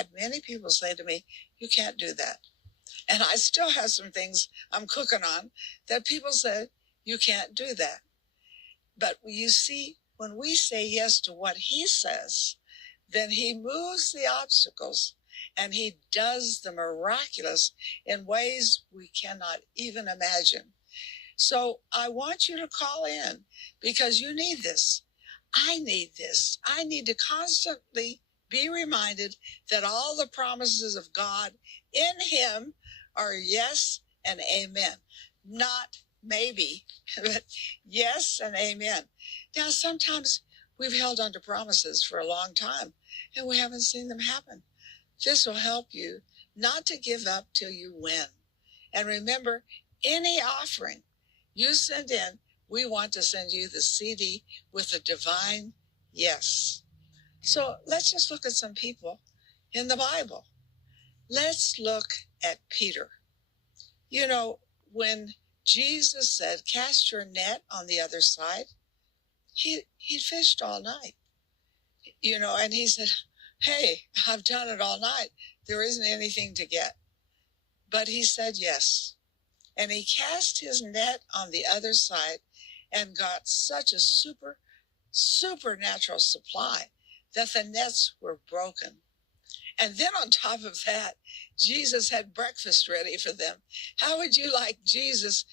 had many people say to me, you can't do that. And I still have some things I'm cooking on that people said, you can't do that. But you see, when we say yes to what he says, then he moves the obstacles and he does the miraculous in ways we cannot even imagine. So I want you to call in because you need this. I need this. I need to constantly be reminded that all the promises of God in him are yes and amen, not maybe, but yes and amen. Now, sometimes we've held on to promises for a long time and we haven't seen them happen. This will help you not to give up till you win. And remember, any offering you send in, we want to send you the CD with a divine yes. So let's just look at some people in the Bible. Let's look at Peter. You know, when Jesus said, cast your net on the other side, he fished all night. You know, and he said, hey, I've done it all night. There isn't anything to get. But he said yes. And he cast his net on the other side and got such a supernatural supply that the nets were broken. And then on top of that, Jesus had breakfast ready for them. How would you like Jesus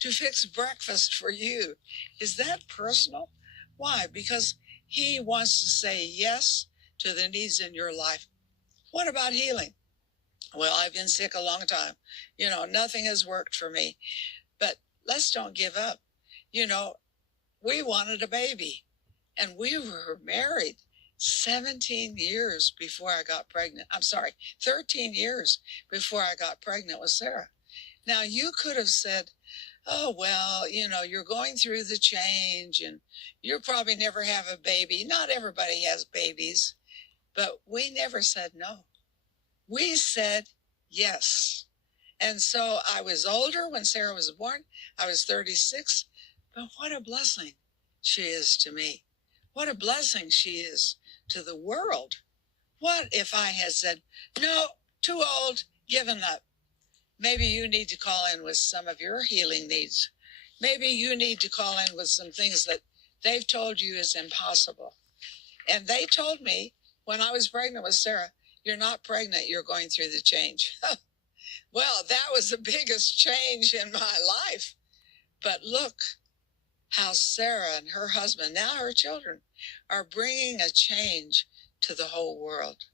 to fix breakfast for you? Is that personal? Why? Because he wants to say yes to the needs in your life. What about healing? Well, I've been sick a long time. You know, nothing has worked for me. But let's don't give up. You know, we wanted a baby, and we were married 17 years before I got pregnant. I'm sorry, 13 years before I got pregnant with Sarah. Now, you could have said, oh, well, you know, you're going through the change, and you'll probably never have a baby. Not everybody has babies. But we never said no. We said yes. And so I was older when Sarah was born. I was 36. But what a blessing she is to me. What a blessing she is to the world. What if I had said, no, too old, given up? Maybe you need to call in with some of your healing needs. Maybe you need to call in with some things that they've told you is impossible. And they told me when I was pregnant with Sarah, you're not pregnant, you're going through the change. Well, that was the biggest change in my life. But look how Sarah and her husband, now her children, are bringing a change to the whole world.